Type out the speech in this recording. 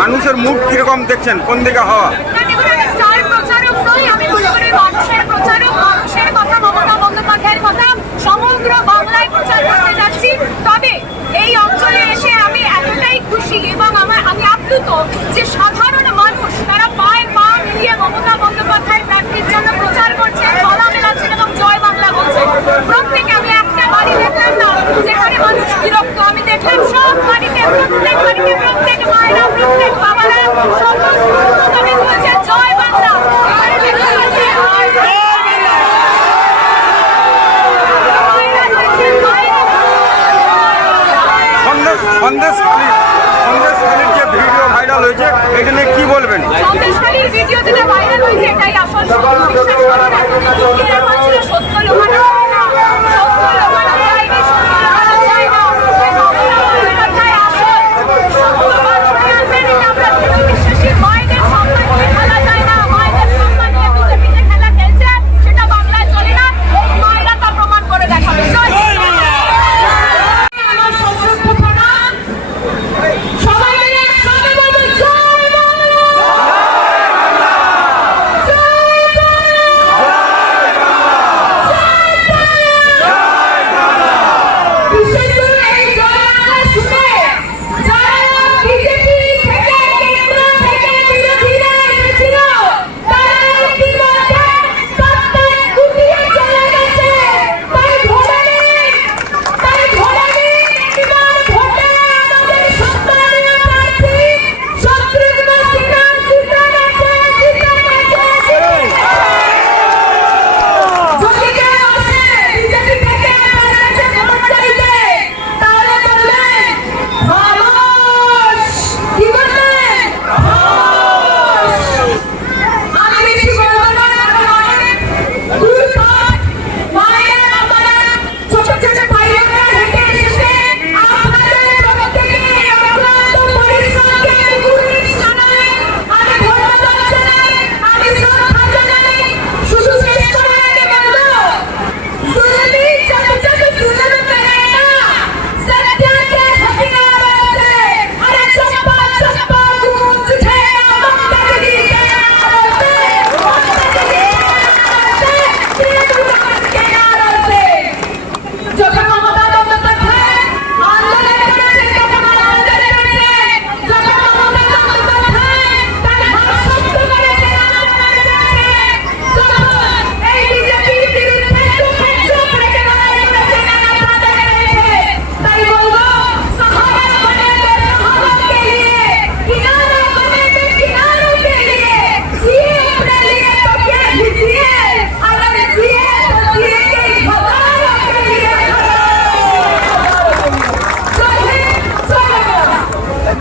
মানুষের মুড কিরকম দেখছেন, কোন দিকে হওয়া? মানুষের কথা, মমতা বন্দ্যোপাধ্যায়ের কথা সমগ্র বাংলায় প্রচার করতে যাচ্ছি। তবে এই অঞ্চলে এসে আমি এতটাই খুশি এবং আমি আপ্লুত যে সাধারণ মানুষ তারা পায়ে পা মিলিয়ে মমতা বন্দ্যোপাধ্যায়ের প্রার্থীর জন্য প্রচার করছে, গলা মেলাচ্ছেন এবং জয় বাংলা বলছেন। প্রত্যেকে আমি একটা বাড়ি দেখলাম না যেখানে মানুষ বিরক্ত, আমি দেখলাম সব বাড়িতে, প্রত্যেক মায়েরা, প্রত্যেক বাবারা স্বতঃস্ফূর্তভাবে বলছে জয় বাংলা। সন্দেশখালীর যে ভিডিও ভাইরাল হয়েছে এটা নিয়ে কি বলবেন? সন্দেশখালীর ভিডিও যেটা ভাইরাল হয়েছে এটাই আসল সত্য। বিশ্বাস করুন, এতদিন লুকিয়ে রাখা ছিল সত্য।